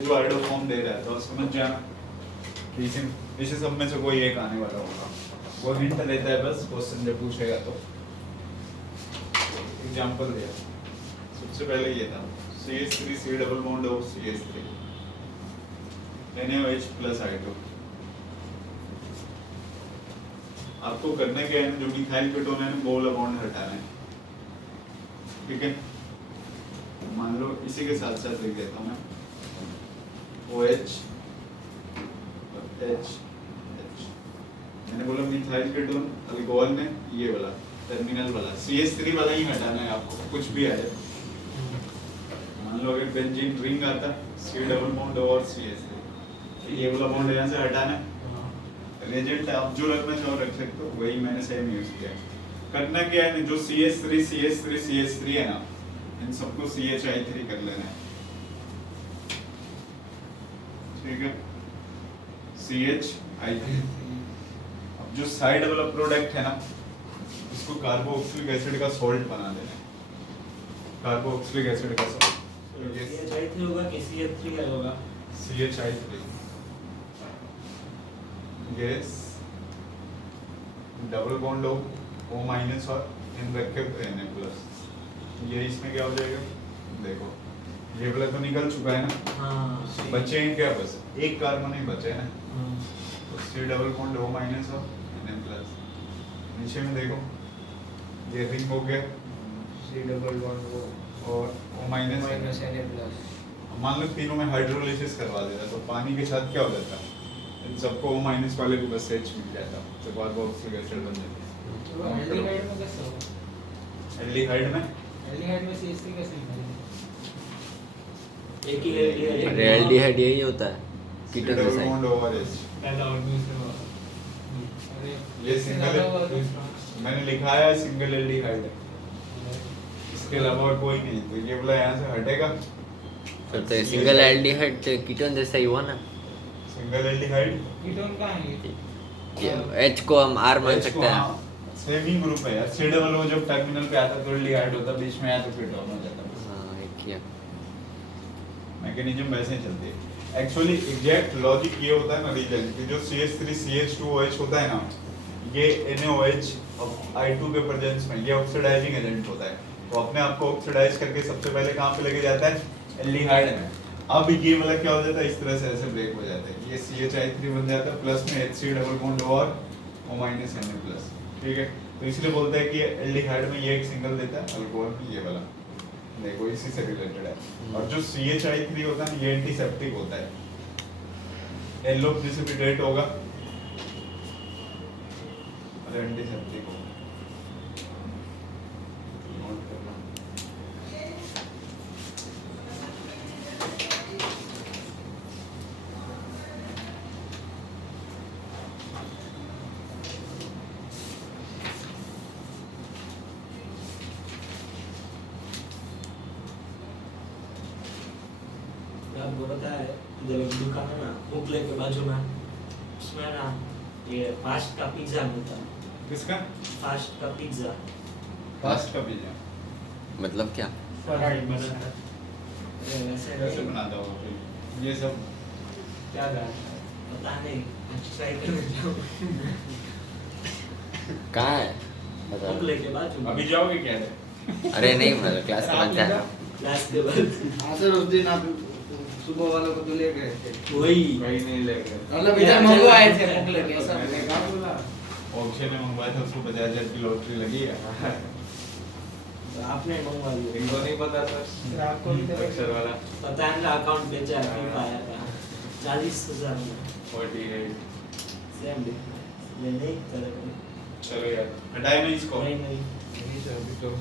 जो idol form दे रहा है तो समझ जाना कि इसी सब में से कोई एक आने वाला होगा। वो हिंट देता है बस क्वेश्चन जब पूछेगा तो। एग्जांपल दिया, सबसे पहले ये था CH3 C double bond of CH3 NaOH plus I2। आपको करने क्या है, जो मिथाइल कीटोन है वो वाला बॉन्ड हटाना है, ठीक है। मान लो इसी के साथ साथ लिख देता हूँ मैं OH H H। मैंने बोला मिथाइल कीटोन अल्कोहल में ये वाला टर्मिनल वाला CH3 वाला ही हटाना है आपको, कुछ भी आए। मान लो अगर बेंजीन रिंग आता C डबल बॉन्ड और CH3, तो ये वाला बॉन्ड यहाँ से हटाना है। रिएजेंट आप जो रखना चाहो रख सकते हो, वही मैंने सेम यूज किया। करना क्या है, जो CH3 CH3 CH3 है ना, इन सबको CHI3 कर लेना है, ठीक है। CHI3। अब जो साइड वाला प्रोडक्ट है ना, इसको कार्बोक्सिलिक एसिड का सॉल्ट बना देना है। कार्बोक्सिलिक एसिड का सॉल्ट CHI3 होगा कि CH3 होगा? CHI3 gas double bond of O minus और इन रखे Na प्लस। ये इसमें क्या हो जाएगा, देखो ये वाला तो निकल चुका है ना। हाँ। बचे हैं क्या, बस एक कार्बन ही बचे हैं ना। तो C double bond O minus और Na प्लस। नीचे में देखो ये रिंग हो गया C डबल बॉन्ड और O माइनस Na प्लस। मान लो तीनों में हाइड्रोलिसिस करवा देता तो पानी के साथ क्या हो जाता, इन सबको O माइनस वाले को बस H मिल जाता, तो कार्बोक्सिलिक एसिड बन जाता। एल्डिहाइड में कैसे होगा? एल्डिहाइड में एल्डिहाइड में CH3 कैसे निकलेगा? एक ही एल्डिहाइड। अरे एल्डिहाइड यही होता है, C कीटोन डबल जैसा ही। Bond over H। पहला और दूसरा। अरे ये सिंगल मैंने लिखा है सिंगल एल्डिहाइड, इसके अलावा और कोई नहीं, तो ये वाला यहाँ से हटेगा। फिर तो सिंगल एल्डिहाइड तो कीटोन जैसा ही हुआ ना। सिंगल एल्डिहाइड कीटोन कहाँ है ये? ये H को हम R मान सकते हैं। सेम ही ग्रुप है यार। C डबल O जब टर्मिनल पे आता तो एल्डिहाइड होता, बीच में आया तो कीटोन हो जाता। हाँ एक ही है। मैकेनिज्म वैसे ही चलती है। एक्चुअली एग्जैक्ट लॉजिक ये होता है ना रीजन कि जो CH3 CH2OH होता है ना, ये NaOH और I2 के प्रेजेंस में ये ऑक्सीडाइजिंग एजेंट होता है, तो अपने आप को ऑक्सीडाइज करके सबसे पहले कहाँ पे लेके जाता है, एल्डिहाइड में। अब ये वाला क्या हो जाता है, इस तरह से ऐसे ब्रेक हो जाता है, ये CHI3 बन जाता है, प्लस में HC डबल बॉन्ड और O माइनस Na प्लस, ठीक है। तो इसलिए बोलते हैं कि एल्डिहाइड में ये एक सिंगल देता है, अल्कोहल में ये वाला, देखो इसी से रिलेटेड है। और जो CHI3 होता है ये एंटीसेप्टिक होता है, येलो प्रिसिपिटेट होगा और एंटीसेप्टिक होगा। नोट करना। आपको पता है इधर एक दुकान है ना, मुकले के बाजू में, उसमें ना ये फास्ट का पिज्जा मिलता है। किसका? फास्ट का पिज्जा। फास्ट का पिज्जा मतलब क्या? फरारी बनाता है। ये वैसे कैसे नहीं, बनाता होगा फिर ये सब? क्या दाल? पता नहीं, ट्राई करने जाओ। कहाँ है बता। मुकले के बाजू में। अभी जाओगे क्या? अरे नहीं मतलब क्लास के बाद जा रहा हूँ। क्लास के बाद हाँ सर, उस दिन आप सुबह वालों को तो ले गए थे। वही कहीं नहीं ले गए। मतलब इधर मंगवाए थे मुकले के सब। मैंने कहा बोला ऑक्शन में मंगवाया था, उसको 50,000 की लॉटरी लगी है। तो आपने मंगवा लिया। इनको नहीं पता था फिर आपको भी तो अक्षर वाला पता है ना, अकाउंट पे जा नहीं पाया था 40,000 में 48। सेम डिफरेंस ले नहीं करेंगे। चलो यार हटाए नहीं इसको, नहीं नहीं, नहीं सर, अभी तो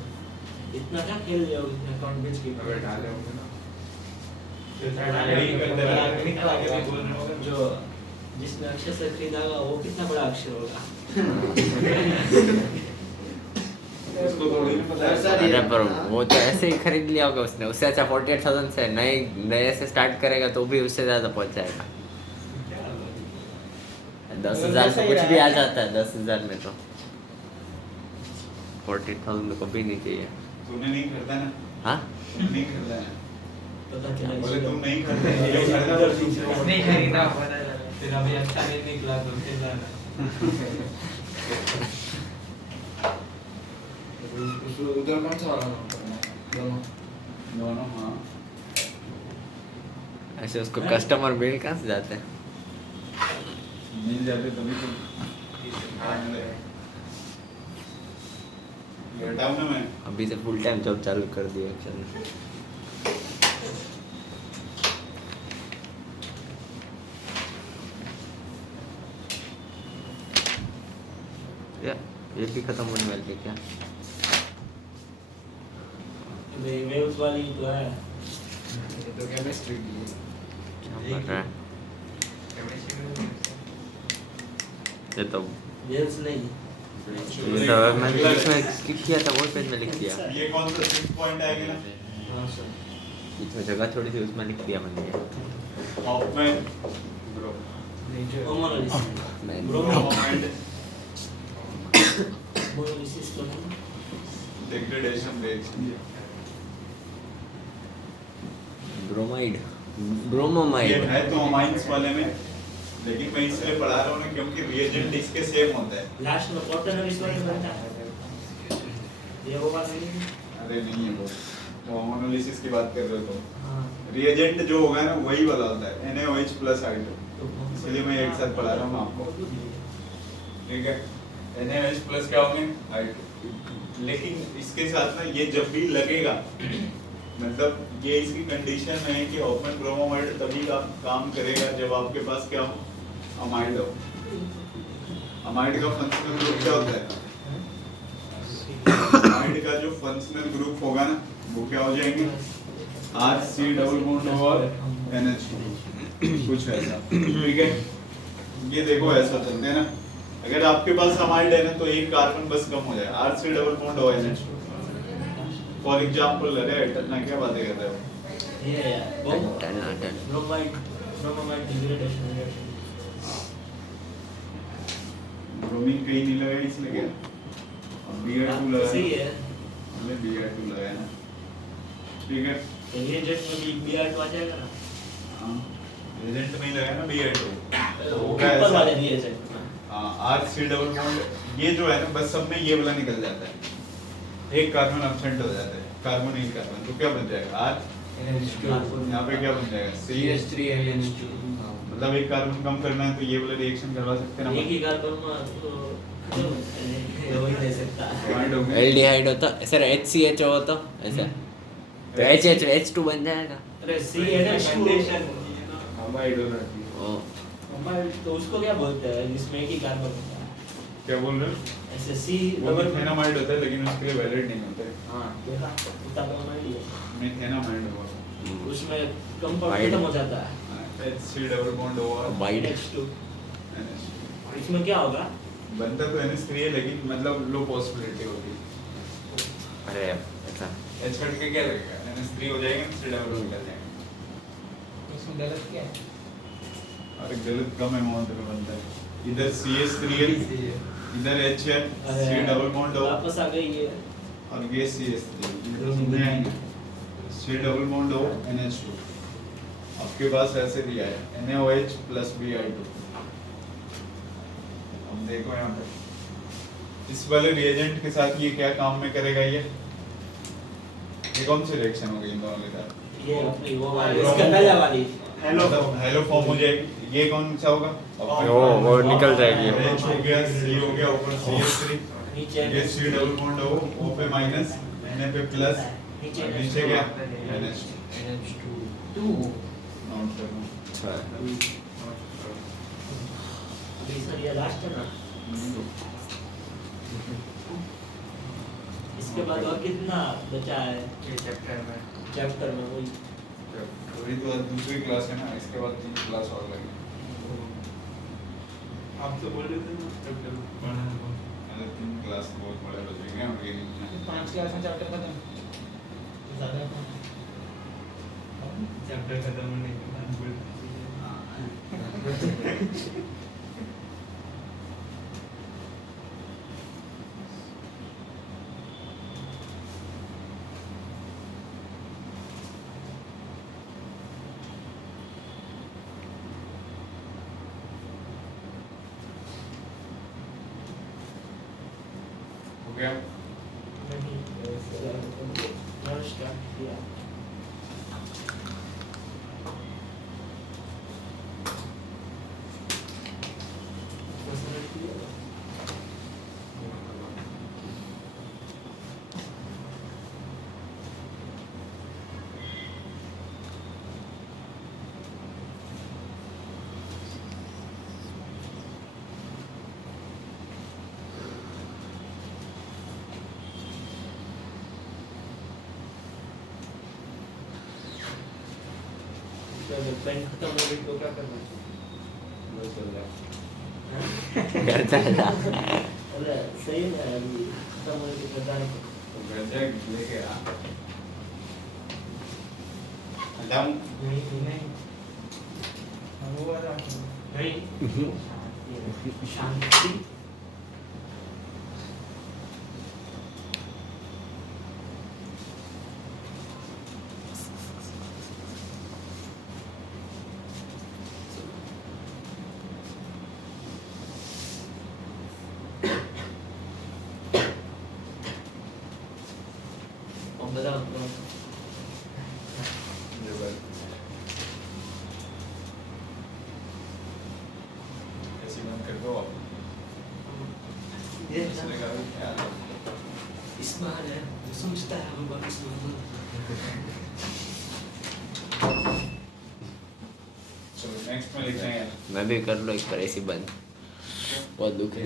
इतना क्या खेल लिया उसने अकाउंट बेच के। अगर डाले होंगे ना नहीं करते रहे। निकला के बोल रहे होंगे, जो जिसने अच्छे से खरीदा होगा वो कितना बड़ा अक्षर होगा। उसको थोड़ी नहीं पता है। सर, अरे पर वो तो ऐसे ही खरीद लिया होगा उसने, उससे अच्छा 48,000 से नए से स्टार्ट करेगा तो भी उससे ज्यादा पहुंच जाएगा। 10,000 तो कुछ भी आ जाता है, 10,000 में तो 48,000 तो कभी नहीं चाहिए। तूने नहीं खरीदा ना? हाँ तूने नहीं खरीदा है पता चला बोले तुम नहीं खरीदे ये जो खरीदा वो तुम नहीं खरीदा फिर अभी अच्छा नहीं निकला तो फिर लाना उधर कौन सा वाला नोट करना है दोनों दोनों हाँ ऐसे उसको कस्टमर बिल कहाँ से जाते हैं? मिल जाते तभी तो ये हटाऊं ना मैं अभी से फुल टाइम जॉब चालू कर दिया चल। ये भी खत्म होने वाली है क्या? वेव्स वाली तो है ये तो केमिस्ट्री की है क्या कर रहा है ये तो? वेव्स नहीं ये तो मैंने इसमें क्लिक किया था वॉल पेज में लिख दिया। ये कौन सा 6 पॉइंट आएगा ना हाँ सर बीच में जगह थोड़ी सी उसमें लिख दिया मैंने। हॉफमैन ब्रो होमोलिसिस मैं ब्रोमाइड होमोलिसिस तो नहीं डिग्रेडेशन रिएक्शन ब्रोमाइड ये ब्रोमोमाइड है तो अमाइंस वाले में लेकिन मैं इसलिए पढ़ा रहा हूँ ना क्योंकि रिएजेंट इसके सेम होता है लास्ट में क्वार्टर इस वाले बनता है ये वो बात नहीं है? अरे नहीं है वो होमोलिसिस की बात कर रहे हो तो हाँ रिएजेंट जो होगा ना वही वाला होता है NaOH प्लस I2 इसलिए मैं एक साथ पढ़ा रहा हूँ आपको ठीक है NaOH प्लस क्या होंगे I2 लेकिन इसके साथ ना ये जब भी लगेगा मतलब ये इसकी कंडीशन है कि ओपन ब्रोमोमाइड तभी काम करेगा जब आपके पास क्या हो अमाइड हो अमाइड का फंक्शनल ग्रुप क्या होता है अमाइड का जो फंक्शनल ग्रुप होगा ना वो क्या हो जाएंगे RC डबल बॉन्ड और NH2 कुछ ऐसा ठीक है ये देखो ऐसा चलते हैं ना अगर आपके पास अमाइड है ना तो एक कार्बन बस कम हो जाए RC डबल बॉन्ड और NH2 फॉर एग्जांपल अरे इतना क्या बातें करते हो ये है टन ब्रोमाइड डिग्रेडेशन ब्रोमीन कहीं नहीं लगा इसलिए क्या और Br2 लगा सही है हमने Br2 लगाया ना ठीक है तो ये जेट में भी Br2 आ जाएगा ना एजेंट में ही लगाया ना Br2 तो होगा ऊपर ऐसा वाले दिए जेट में RC डबल बॉन्ड ये जो है ना बस सब में ये वाला निकल जाता है एक कार्बन एब्सेंट हो जाता है कार्बोनिल कार्बन तो क्या बन जाएगा R यहाँ पे क्या बन जाएगा CH3NH2 मतलब एक कार्बन कम करना है तो ये वाला रिएक्शन करवा सकते हैं ना एक ही कार्बन में तो हो ही नहीं सकता Combined हो गए। एल्डिहाइड होता सर HCH हो तो ऐसा तो H2 बन जाएगा। अरे CNH2 अमाइड होना चाहिए ओ तो उसको क्या बोलते हैं जिसमें एक ही कार्बन होता है क्या बोल रहे हो ऐसे C वो डबल मेथेनामाइड होता है लेकिन उसके लिए वैलिड नहीं होता है हाँ देखा उतना तो हमारे लिए मेथेनामाइड हुआ उसमें कंपाउंड Wide. खत्म हो जाता है HC डबल बॉन्ड और वाइड NH2 इसमें क्या होगा बनता तो NH3 है लेकिन मतलब लो पॉसिबिलिटी होगी अरे ऐसा H हट के क्या लगेगा NH3 हो जाएगा C डबल बॉन्ड निकल जाएगा इसमें गलत क्या है अरे गलत कम अमाउंट में बनता है इधर CH3L इधर H है C डबल बॉन्ड हो वापस आ गई ये और ये CH3 इधर सुनने आएंगे C डबल बॉन्ड हो NH2 आपके पास ऐसे दिया है NaOH प्लस Bi2 अब देखो यहाँ पे इस वाले रिएजेंट के साथ ये क्या काम में करेगा ये कौन सी रिएक्शन होगी इन दोनों के साथ ये अपनी वो वाली इसका पहले वाली हेलो फॉर्म हो जाएगी ये कौन सा होगा वो निकल जाएगी। H हो गया C हो गया ऊपर CH3 नीचे ये C डबल बॉन्ड हो O पे माइनस Na पे प्लस नीचे नीचे क्या NH2 2 नोट करना अच्छा सर ये लास्ट है ना इसके बाद और कितना बचा है ये चैप्टर में चैप्टर में वही अभी तो आज दूसरी क्लास है ना इसके बाद 3 क्लास और लगेगी आप तो बोल रहे थे ना चैप्टर पढ़ा है मतलब 3 क्लास बहुत बड़े बचेंगे ऑर्गेनिक में 5 क्लास में चैप्टर खत्म ज्यादा चैप्टर खत्म होने के बाद बोल गया? नहीं स्टार्ट किया पेन खत्म हो गई तो क्या करना चाहिए? घर चले जा अरे सही है अभी खत्म हो गई तो जाने को तो गंजा लेके आ हटाऊं? नहीं वो वाला नहीं शांति और बताओ ऐसी बंद कर दो आप। ये इसने कहा भी क्या है? इसमें आ रहा है वो समझता है वो बात समझ चलो नेक्स्ट में लिखते हैं मैं भी कर लो एक बार ऐसी बंद बहुत दुख है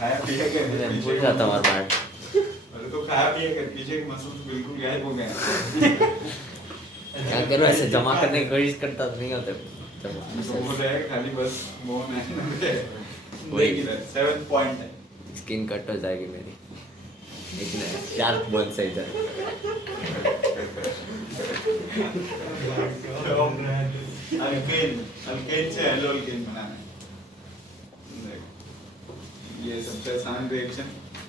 खाया पिया के मैं पीछे भूल जाता हूँ हर बार अरे तो खाया पिया के पीछे के मसल्स बिल्कुल गायब हो गए हैं। क्या करो ऐसे जमा करने की कोशिश करता तो नहीं होते तो वो है खाली बस वो नहीं वही। देख रहे 7 पॉइंट है। स्किन कट हो जाएगी मेरी लेकिन शार्प बोन से इधर अल्केन से हेलो अल्केन बनाना है। देख, ये सबसे आसान reaction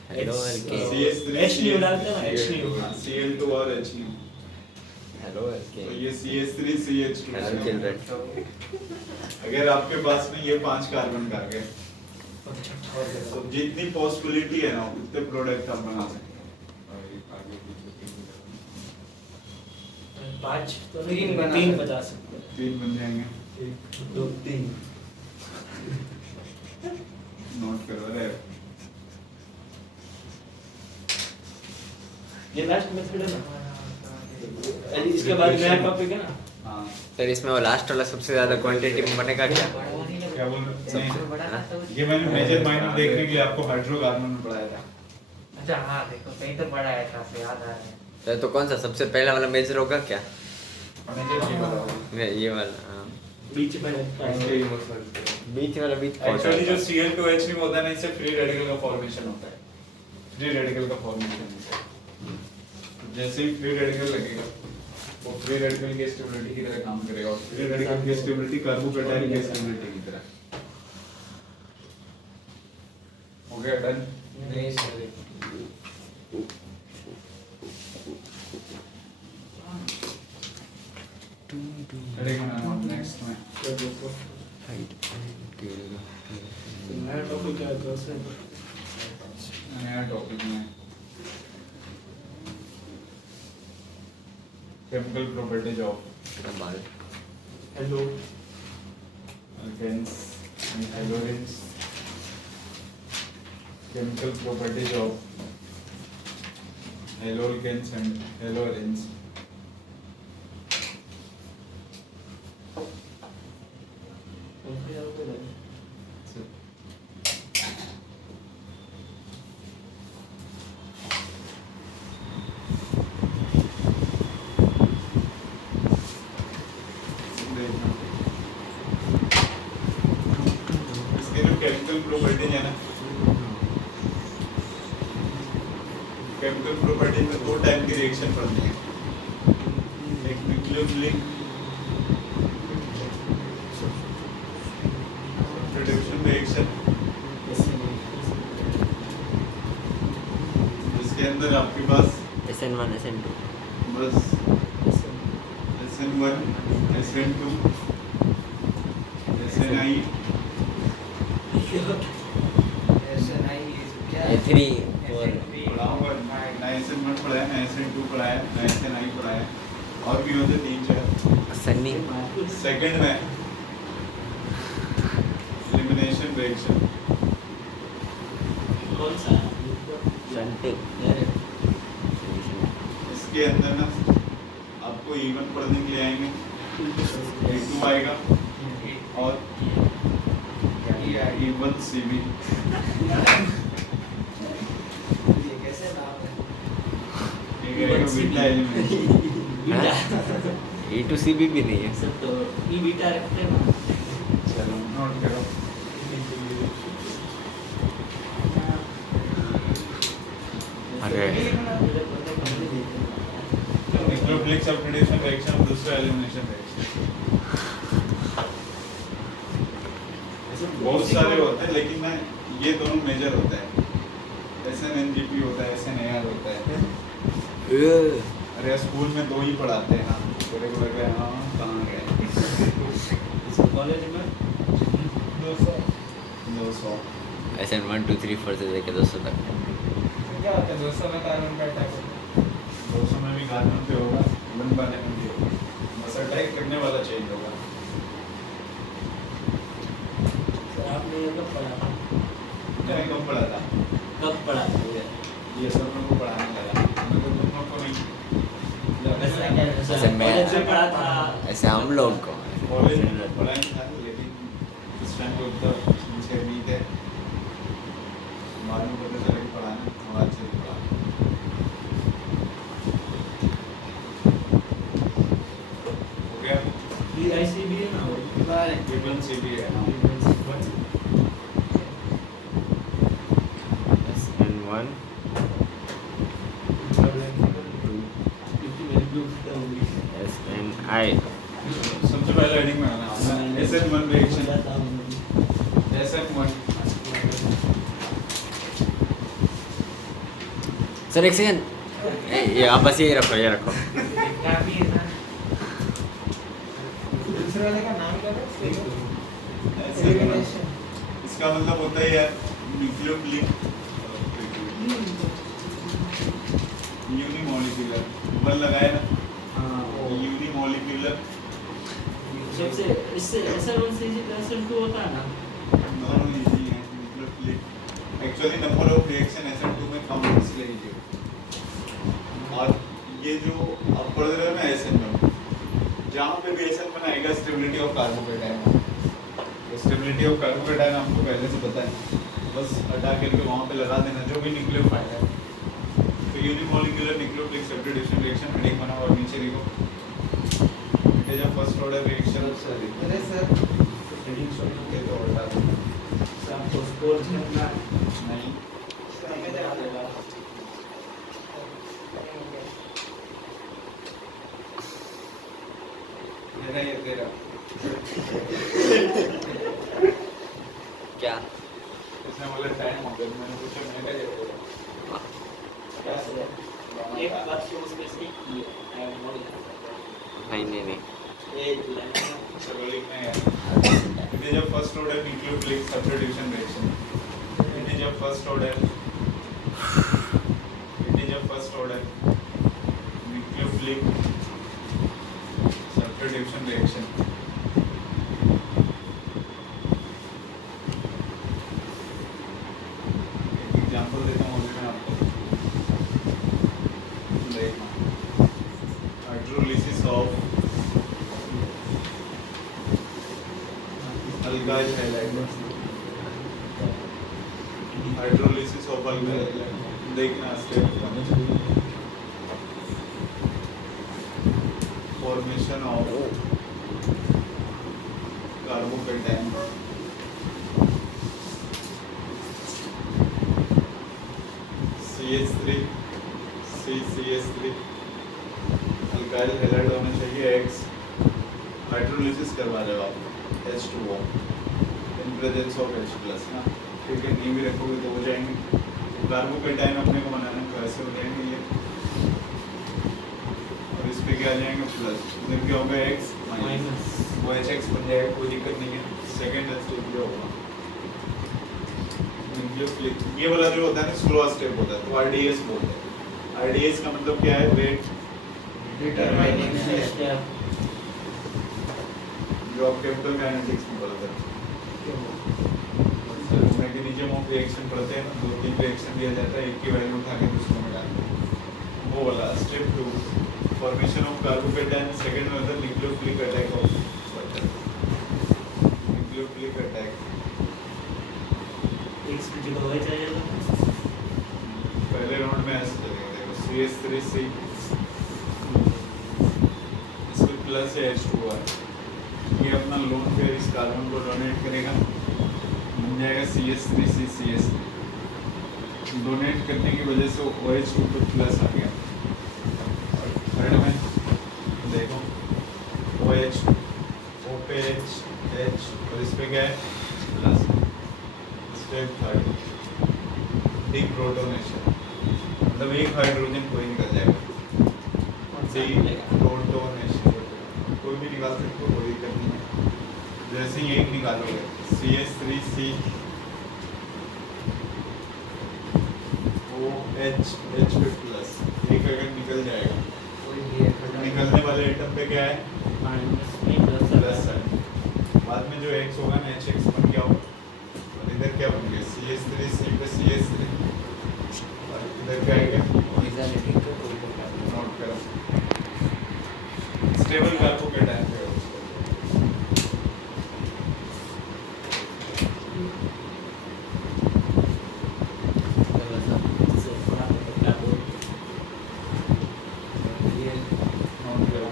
hello alkane CH3 HNU डालते हैं ना, HNU। Cl2 और HNU। हेलो तो अल्केन ये CH3 CH2 हेलो चिल्ड्रन अगर आपके पास में ये 5 कार्बन का गए तो जितनी पॉसिबिलिटी है ना उतने प्रोडक्ट आप बना सकते पांच तो तीन नहीं बना तीन सकते। बता सकते हैं। हैं। 3 बन जाएंगे। 1 2 3 नोट करो रे। ये लास्ट मेथड है ना अरे इसके बाद नया टॉपिक है ना हाँ सर इसमें वो लास्ट वाला सबसे ज्यादा क्वांटिटी में बनेगा क्या क्या बोल रहे सबसे हैं? हाँ? ये मैंने मेजर माइनर देखने के लिए आपको हाइड्रोकार्बन में पढ़ाया था। अच्छा हाँ देखो कहीं तो पढ़ा है था से याद आ रहा है तो कौन सा सबसे पहला वाला मेजर होगा क्या मेजर ये बताओ। ये वाला हाँ। बीच में लगता इसके है इमोशनल बीच वाला बीच कौन सा एक्चुअली जो होता है? Cl2H होता है ना इससे फ्री रेडिकल का फॉर्मेशन होता है। फ्री रेडिकल का फॉर्मेशन इससे जैसे ही फ्री रेडिकल लगेगा वो फ्री रेडिकल की स्टेबिलिटी की तरह काम करेगा और फ्री रेडिकल की स्टेबिलिटी कार्बोकेटाइन की स्टेबिलिटी की तरह। हो गया डन? नहीं सर रेडिकल नेक्स्ट में नया टॉपिक है तो उसमें नया टॉपिक में केमिकल प्रॉपर्टीज ऑफ बाल hello alkenes and halogens, chemical properties of haloalkanes and haloarenes. इसके जो केमिकल प्रॉपर्टीज है ना केमिकल प्रॉपर्टी में 2 टाइप की रिएक्शन पड़ती है। एक न्यूक्लियोफिलिक रिडक्शन रिएक्शन जिसके अंदर आपके पास SN1 SN2 बस SN1 SN2 SNI 3 4 पढ़ाऊंगा ना SN1 पढ़ाया ना SN2 पढ़ाया ना SNI पढ़ाया और भी होते 3-4 सन्नी सेकंड में एलिमिनेशन रिएक्शन कौन सा संटी इसके अंदर ना आपको इवन पढ़ने के लिए आएंगे A2 आएगा और E1 CB ये कैसे नाम है? एक आएगा बीटा एलिमेंट बीटा E2CB भी नहीं है सब तो ई बीटा रखते हैं ना चलो नोट करो अरे न्यूक्लियोफिलिक सब्स्टिट्यूशन रिएक्शन दूसरा एलिमिनेशन रिएक्शन बहुत सारे होते हैं लेकिन ना ये दोनों मेजर होता है SNNGP होता है SNAR होता है अरे स्कूल में दो ही पढ़ाते हैं ना तेरे को लग रहा है हाँ कहाँ गए कॉलेज में 200 SN 1 2 3 4 से लेके 200 तक क्या होता है 200 में कार्बन का अटैक होता 200 में भी कार्बन पे होगा लंबा नहीं भी होगा बस अटैक करने वाला चेंज होगा सर आपने ये कब पढ़ा था मैंने कब पढ़ा था कब पढ़ा था ये सब लोगों को पढ़ाने लगा मैं तो तुम लोग को नहीं ऐसे मैं कॉलेज में पढ़ा था ऐसे हम लोग को कॉलेज में पढ़ा नहीं था लेकिन उस टाइम पे उतना मुझे उम्मीद है बाद में पता चला कि पढ़ाना थोड़ा अच्छे से पढ़ा हो गया EICB है ना वो केवल CB है ना SN 1 SNI सबसे पहले हेडिंग में आना SN1 रिएक्शन SN1 सर एक सेकंड ये आप बस ये रखो काफी है ना दूसरे वाले का नाम क्या था SN1 इसका मतलब होता है यार न्यूक्लियोफिलिक यूनिमॉलिक्यूलर वन लगाया ना यूनिमॉलिक्यूलर सबसे इससे SN1 से SN2 होता है ना दोनों इजी हैं nucleophilic actually number of reaction SN2 में कम है इसलिए easy है। और ये जो आप पढ़ रहे हो ना SN1 जहाँ पे भी SN1 आएगा स्टेबिलिटी ऑफ कार्बोकेटायन तो स्टेबिलिटी ऑफ कार्बोकेटायन आपको पहले से पता है बस हटा करके वहाँ पे लगा देना जो भी न्यूक्लियोफाइल है तो unimolecular nucleophilic substitution reaction heading बना और नीचे लिखो it is a first order reaction अरे सर हेडिंग शो के तो हटा दो आपको स्कोर करना नहीं मेरा ये तेरा क्या इसने बोला टाइम हो गया मैंने पूछा मैंने क्या जरूरत एक बात से उसमें से नहीं चलो लिखना है it is a first order nucleophilic substitution reaction it is a first order nucleophilic substitution reaction एक एग्जांपल देता हूँ अभी मैं आपको देखना hydrolysis of alkyl halide hydrolysis of alkyl halide देखना step 1 formation of carbocation CH3 CCH3 alkyl halide होना चाहिए X हाइड्रोलिसिस करवा रहे हो आप H2O in presence of H plus ना ठीक है नहीं भी रखोगे तो हो जाएंगे कार्बोकेटायन अपने को बनाना तो ऐसे हो जाएंगे ये और इस पे क्या आ जाएंगे प्लस इधर क्या होगा X माइनस वो HX बन जाएगा कोई दिक्कत नहीं है सेकेंड स्टेप जो होगा न्यूक्लियोफिलिक ये वाला जो होता है ना स्लो स्टेप होता है तो आरडीएस बोलते हैं। आरडीएस का मतलब क्या है? वेट डिटरमाइनिंग स्टेप जो आप केमिकल काइनेटिक्स में बोलते हैं। मैकेनिज्म ऑफ रिएक्शन पढ़ते हैं ना, 2-3 रिएक्शन दिया जाता है, एक की वैल्यू उठा के दूसरे में डालते हैं, वो वाला step 2 formation of carbocation. Second में होता है nucleophilic attack of water, nucleophilic attack. एक स्पीड तो होना चाहिए था। पहले राउंड में ऐसे चलेगा, देखो CH3C इसमें प्लस है H2 है, ये अपना लोन पेयर इस कार्बन को डोनेट करेगा, बन जाएगा CH3CCH3। डोनेट करने की वजह से OH2 पे प्लस आ गया। और थर्ड में देखो OH O पे H H और इस पे क्या है? प्लस। स्टेप थर्ड डीप्रोटोनेशन, मतलब एक हाइड्रोजन कोई निकल जाएगा। डीप्रोटोनेशन कोई भी निकाल सकते हो, कोई दिक्कत नहीं है। जैसे ही एक निकालोगे CH3C OH H पे प्लस, एक अगर निकल जाएगा, निकलने वाले एटम पे क्या है? माइनस में प्लस है। बाद में जो X होगा ना HX बन गया होगा, और इधर क्या बन गया? CH3C पे CH3 और इधर क्या आएगा? नोट करो स्टेबल कार्बोकेटायन पे हो। नोट करो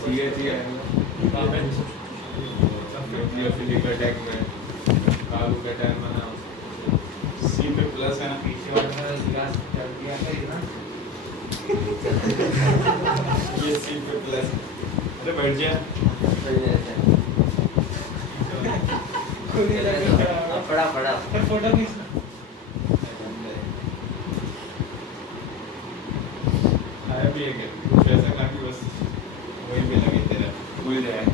CH ही आएगा न्यूक्लियोफिलिक अटैक में कार्बोकेटायन बना। C पे प्लस है ना, पीछे वाला गिलास कर दिया था ना। ये C पे प्लस। अरे बैठ जा। खुली लगी पड़ा फोटो खींचना। आया भी है क्या? कुछ ऐसा ना कि बस वही पे लगे तेरा भूल जाए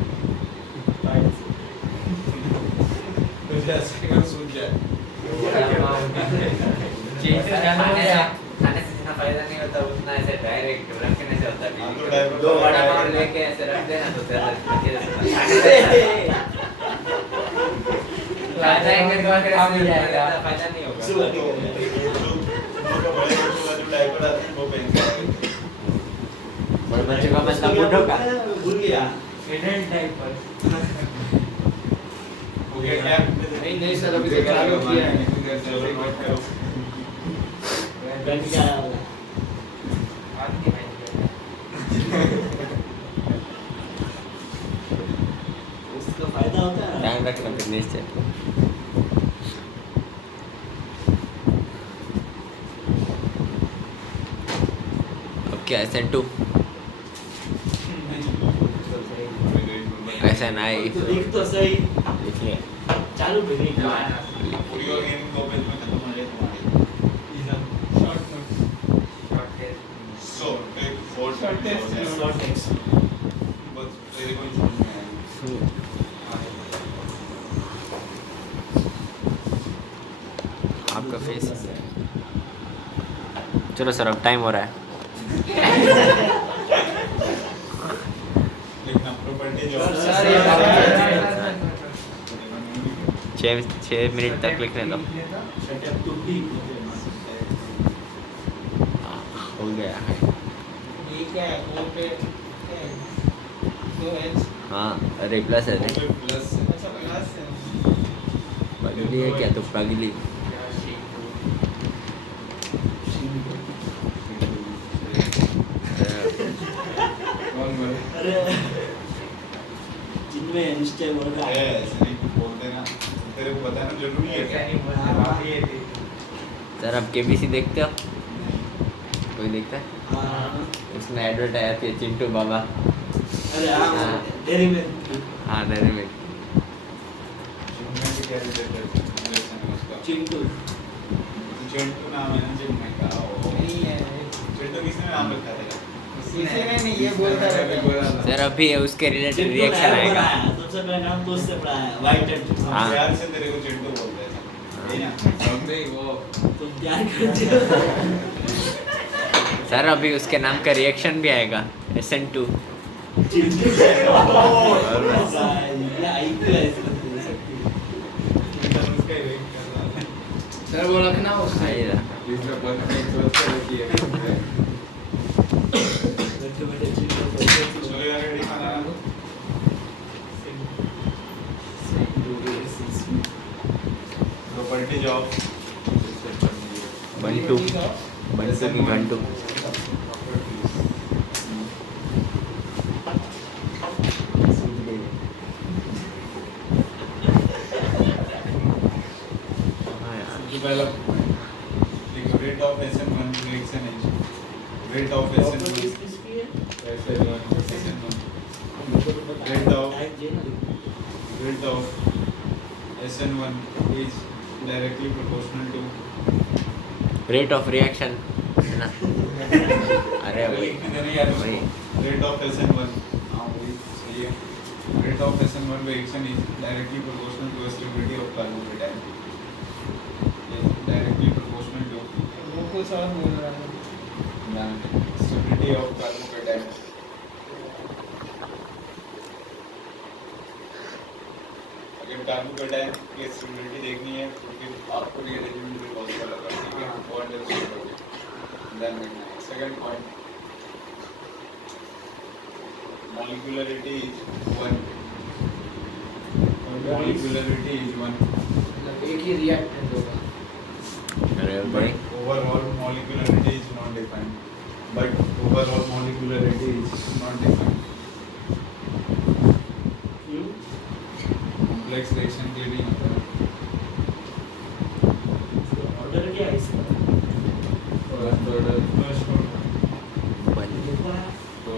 तो जैसे कि मैं सूझ जाए। खाने से जितना फायदा नहीं होता उतना ऐसे डायरेक्ट रखने से होता हाँ, तो है। direct- दो बड़ा पाव लेके ऐसे रख देना तो तेरा फायदा ही मेरे को फिर मिल जाएगा, फायदा नहीं होगा। तो जो बड़े बच्चों का जो डायपर आता है वो पहन के बड़े बच्चे का मतलब बूढ़ों का। भूल गया। Adult diaper. हो गया क्या? नहीं सर अभी तो चालू किया है। चलो नोट करो। बन गया वाला। उसका फायदा होता है। ध्यान रखना फिटनेस से। अब क्या SN2 SNI तो देख तो सही। लिखिए। चालू भी नहीं किया। पूरी ऑर्गेनिक 2 पेज में खत्म हो जाए तुम्हारी। Short note. सो एक fourth Short test, short text. बस तेरे को ही समझ में आएगा। आपका फेस। चलो सर अब टाइम हो रहा है। लिखना प्रॉपर्टी जो सर, ये 6 मिनट तक लिखने दो। Setup to be. हो गया है। ये क्या है? वो पे क्या है? 2H। हाँ अरे प्लस है। प्लस अच्छा प्लस है। पगली है क्या तू पगली? कौन बोले? अरे जिनमें निश्चय बोल रहा अरे है। ऐसे नहीं बोलते ना, तेरे को बताना जरूरी है क्या? सर अब KBC देखते हो? कोई देखता है? हाँ। उसमें एडवर्टाइज आती है चिंटू बाबा। अरे हाँ डेरी मिल्क। हाँ डेयरी मिल्क। जिनमें भी क्या रिलेशन है उसका? चिंटू। चिंटू नाम है ना जिनमें का? नहीं है। चिंटू किसने नाम रखा था? किसी ने नहीं, ये बोलता रहता है। सर अभी उसके रिलेटेड चिंटू रिएक्शन ने आएगा। पढ़ाया, सबसे पहले नाम तो उससे पढ़ाया, व्हाइट एंड हाँ। प्यार से तेरे को चिंटू बोलते हैं, है ना? अब नहीं वो तुम प्यार करते हो। सर अभी उसके नाम का रिएक्शन भी आएगा SN2। चिंटू से ये आई तो ऐसे उसका ही वेट कर रहा है। सर वो रखना उससे। आएगा। इसमें बंद नहीं सोच कर रखी है। बैठे बैठे चिंटू को चलो यार रेडी खाना है। Property job 1 2 1 2 develop rate of SN1 reaction is rate of SN1 rate of SN1 is directly proportional to rate of reaction है ना। अरे वही वही rate of SN1 हाँ वही सही है rate of SN1 reaction is directly proportional to stability of carbocation directly proportional to वो कुछ और बोल रहा है। stability of carbocation अगर कार्बोकेटायन की स्टेबिलिटी देखनी है तो फिर आपको रीअरेंजमेंट भी बहुत सारा लगा ठीक है bond then second point molecularity is 1 molecularity is 1 मतलब एक ही रिएक्टेंट होगा। अरे भाई but overall molecularity is not defined but overall molecularity is not defined complex reaction के लिए होता है ऑर्डर क्या है इसका? फर्स्ट ऑर्डर तो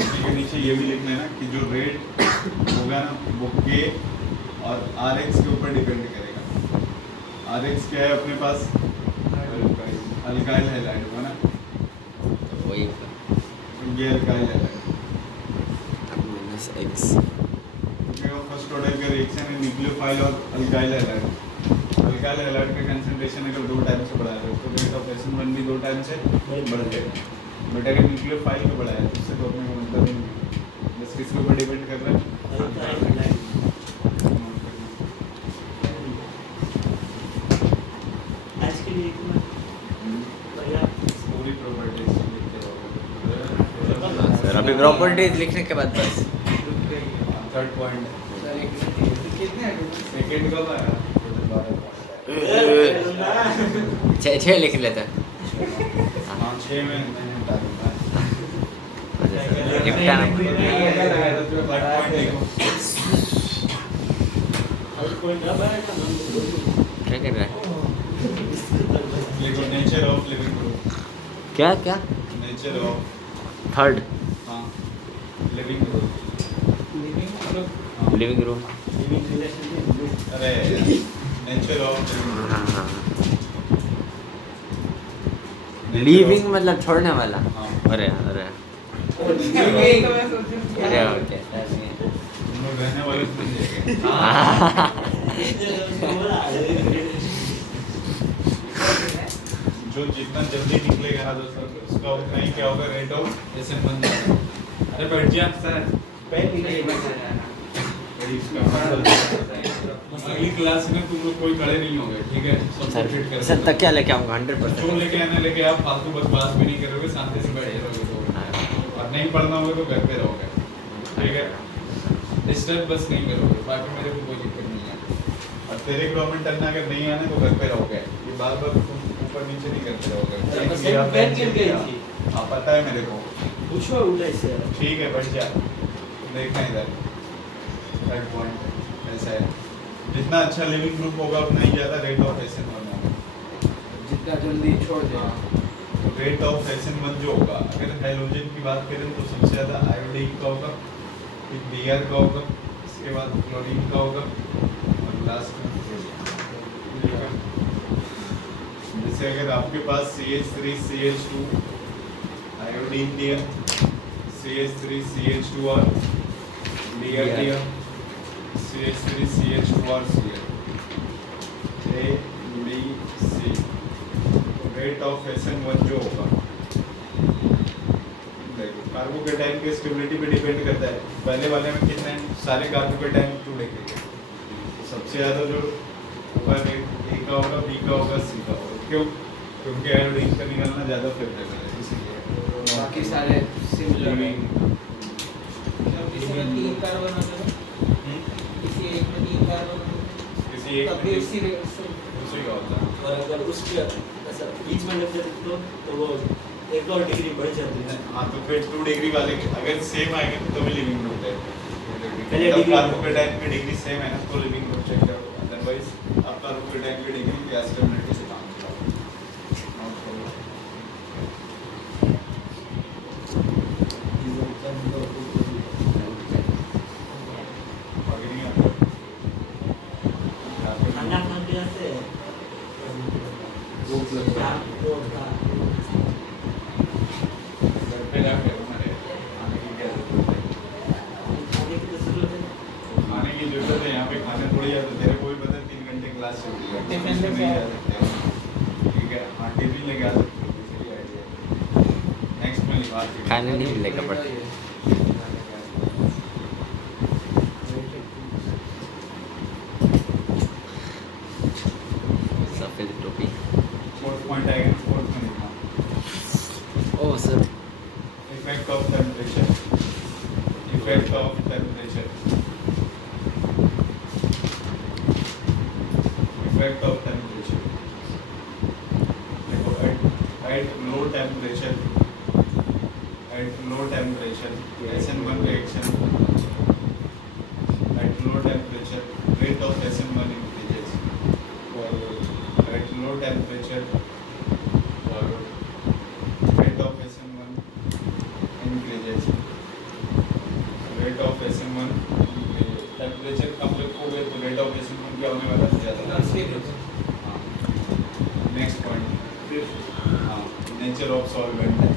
इसके नीचे ये भी लिखना है ना कि जो रेट होगा ना वो K और RX के ऊपर डिपेंड करेगा RX क्या है अपने पास अल्काइल हैलाइड होगा ना वही ये alkyl halide -X first order का रिएक्शन है न्यूक्लियोफाइल और अल्काइल हैलाइड का कंसंट्रेशन अगर 2 टाइम से बढ़ा रहे हो तो रेट ऑफ SN1 भी 2 टाइम से बढ़ जाएगा बट अगर न्यूक्लियोफाइल को बढ़ाया तो उससे तो अपने को मतलब ही नहीं बस किसके ऊपर डिपेंड कर रहा है आज के लिए इतना पर्याप्त। पूरी प्रॉपर्टीज लिखते रहोगे सर अभी प्रॉपर्टीज लिखने के बाद बस थर्ड पॉइंट सर एक मिनट, कितने हैं टोटल? सेकंड कब आया छः लिख लेते हैं। हाँ 6 में मैंने बता दूंगा निपटाना और कोई डब है क्या? क्या कर रहा है लिखो नेचर ऑफ लिविंग ग्रुप क्या क्या नेचर ऑफ थर्ड हाँ लिविंग ग्रुप लिविंग मतलब लिविंग रूम लिविंग रिलेशनशिप अरे नेचर ऑफ लिविंग मतलब छोड़ने वाला। हाँ। अरे अरे यही तो मैं सोच अरे रहा हूँ। ओके हम लोग रहने वाले बन जाएंगे जो जितना जल्दी निकलेगा ना दोस्तों उसका उतना ही क्या होगा रेट ऑफ SN1 अरे बैठ जा सर पहले नहीं बचा जाना। अगली क्लास में तुम लोग कोई खड़े नहीं होगे ठीक है सब सर कंप्लीट कर सर तक क्या लेके आऊँगा 100%। जो लेके आना लेके आप फालतू बकवास भी नहीं करोगे शांति से बैठे रहोगे तो और नहीं पढ़ना होगा तो घर पे रहोगे ठीक है डिस्टर्ब बस नहीं करोगे बाकी मेरे को कोई दिक्कत नहीं है और तेरे गवर्नमेंट टर्न अगर नहीं आने तो घर पे रहोगे ये बार बार तुम ऊपर नीचे नहीं करते रहोगे बस एक पेन गिर गई थी। हाँ पता है मेरे को पूछो उल्टा इससे। ठीक है बैठ जा देखना इधर थर्ड पॉइंट ऐसा है जितना अच्छा लिविंग ग्रुप होगा उतना ही ज़्यादा रेट ऑफ SN1 होगा जितना जल्दी छोड़ दे। तो रेट ऑफ SN1 जो होगा अगर हाइड्रोजन की बात करें तो सबसे ज़्यादा आयोडीन का होगा फिर Br का होगा इसके बाद क्लोरीन का होगा और लास्ट में जैसे जैसे अगर आपके पास CH3CH2 आयोडीन दिया, CH3CH2 और Br दिया, CH3CH2 और Cl, A, B, C, rate of SN1 जो होगा, देखो कार्बोकेटाइन की स्टेबिलिटी पे डिपेंड करता है। पहले वाले में कितने सारे कार्बोकेटाइन 2 देखेंगे, सबसे ज़्यादा जो होगा A का होगा, B का होगा, C का होगा। क्यों? क्योंकि आयोडीन का निकलना ज़्यादा फेवरेबल है, इसीलिए बाकी सारे सिमिलर हैं। किसी में 3 कार्बन होता है, किसी एक में 3 कार्बन होता है, किसी एक तब भी में उसी दूसरे का होता है। और अगर उसके ऐसा बीच में लग जाए तो वो 1 और डिग्री बढ़ जाती है। हाँ, तो फिर 2 डिग्री वाले के अगर सेम आएंगे तो तभी लिविंग ग्रुप है। पहले जब डिग्री कार्बोकेटाइन की डिग्री सेम है ना तो लिविंग ग्रुप चेक करो, अदरवाइज आप कार्बोकेटाइन की डिग्री गैस स्टेबिलिटी से काम करो। नोट करो। आगे नहीं आता। खाना खाते आते भूख लगता है। घर पे जाके हमारे खाने की क्या जरूरत है? खाने की तो जरूरत है। खाने की जरूरत है, यहाँ पे खाने थोड़ी जाते, तेरे को भी पता है 3 घंटे क्लास चलती है, टिफिन उसमें लेके नहीं आ जा सकते। ठीक है, हाँ टिफिन लेके आ सकते हो, सही आइडिया। नेक्स्ट में लिखा के खाने नहीं मिलेगा बट सफेद टोपी। फोर्थ पॉइंट आएगा, फोर्थ में लिखना ओ sir, effect of temperature, effect of temperature, effect of temperature. देखो at low temperature, at low temperature SN1 reaction, at low temperature rate of SN1 increases, at low temperature rate of SN1 increases, rate of SN1 temperature कम रखोगे तो rate of SN1 क्या होने वाला है? ज़्यादा। Next point, हाँ, nature of solvent है,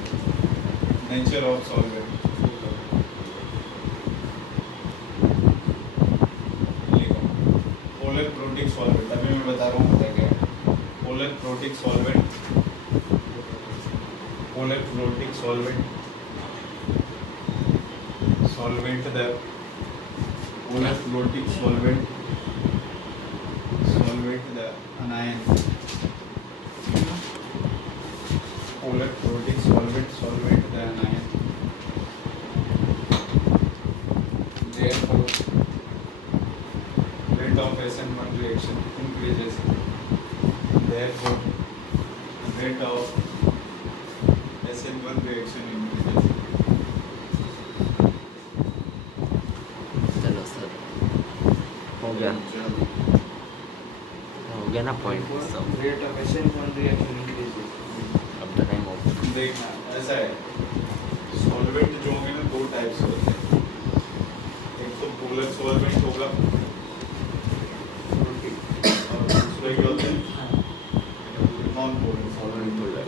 नेचर ऑफ सॉल्वेंट। लिखो पोलर प्रोटिक सॉल्वेंट, अभी मैं बता रहा हूँ क्या क्या है। Polar protic solvent, polar protic solvent, solvent the polar protic solvent, solvent the अनायन, polar protic solvent, solvent the anion. Therefore, rate of SN1 reaction increases. Therefore, rate of SN1 reaction increases. चलो sir, हो गया ना point सब। Rate of SN1 reaction increases. अब तो time हो गया। देखना ऐसा है, सॉल्वेंट जो होंगे ना 2 टाइप्स होते हैं, एक तो पोलर सॉल्वेंट होगा और दूसरा क्या होता है नॉन पोलर सॉल्वेंट होगा।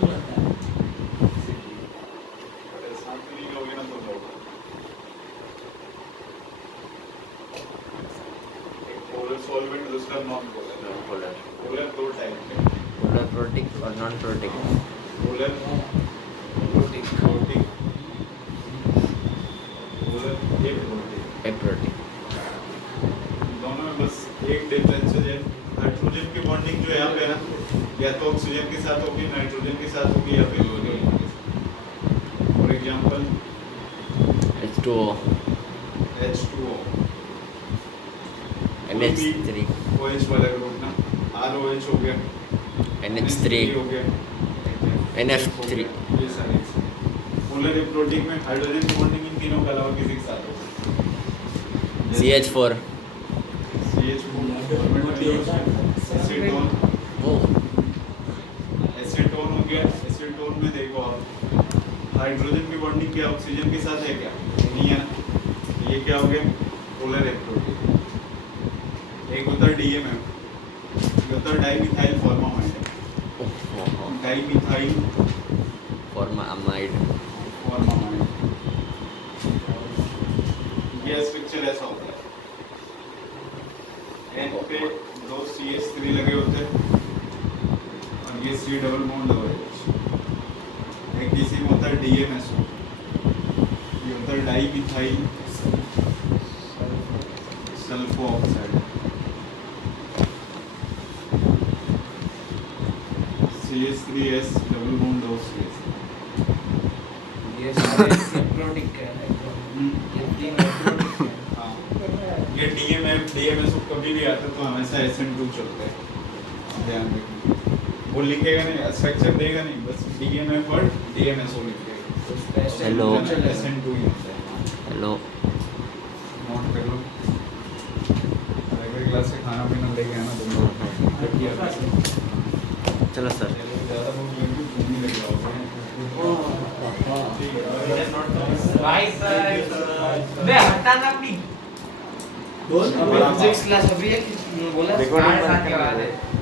अगर साथ में नहीं होगे ना तो होगा। एक पोलर सॉल्वेंट, दूसरा नॉन पोलर। पोलर 2 टाइप के, पोलर प्रोटिक और non protic. Polar protic, protic, polar aprotic. Aprotic. दोनों में बस एक डिफरेंस है, हाइड्रोजन की बॉन्डिंग जो यहाँ पे है ना, या तो ऑक्सीजन के साथ होगी, नाइट्रोजन के साथ होगी, या फिर हाइड्रोजन के साथ। For example H2O, H2O, NH3, OH वाला ग्रुप ना, ROH हो गया, NH3, हो गया, NF3। ये सारे पोलर एप्रोटिक में हाइड्रोजन की बॉन्डिंग इन तीनों के अलावा किसी के साथ होगी। CH4। एसीटोन, ओ एसीटोन हो गया। एसीटोन में देखो आप, हाइड्रोजन की बॉन्डिंग क्या ऑक्सीजन के साथ है क्या? नहीं है ना, तो ये क्या हो गया पोलर एप्रोटिक। एक होता है DMF, एक होता है dimethyl formamide. Dimethyl formamide. Formamide. ये स्ट्रक्चर ऐसा होता है, एन पे 2 CH3 लगे होते हैं और ये C डबल बॉन्ड OH। एक किसी में होता है DMSO, ये होता है dimethyl sulpho oxide. CH3S double bond OCH। ये सारे सिंक्रोनिक है ना, ये तीन इलेक्ट्रॉनिक है। हाँ, ये DMSO कभी भी आता है तो हमेशा SN2 चलते हैं, ध्यान रखना। वो लिखेगा नहीं, स्ट्रक्चर देगा नहीं, बस DMF और DMSO लिखेगा। तो स्पेशल Hello. SN2 ही होता है। हेलो। नोट कर लो। अगले क्लास से खाना पीना लेके आना तुम लोग। चलो सर। ज़्यादा भूख लगी तो नहीं लग जाओगे। भाई सर बे हटाना प्लीज। फिजिक्स क्लास अभी है कि बोला Recording 8:30 के बंद बाद कर है। दो।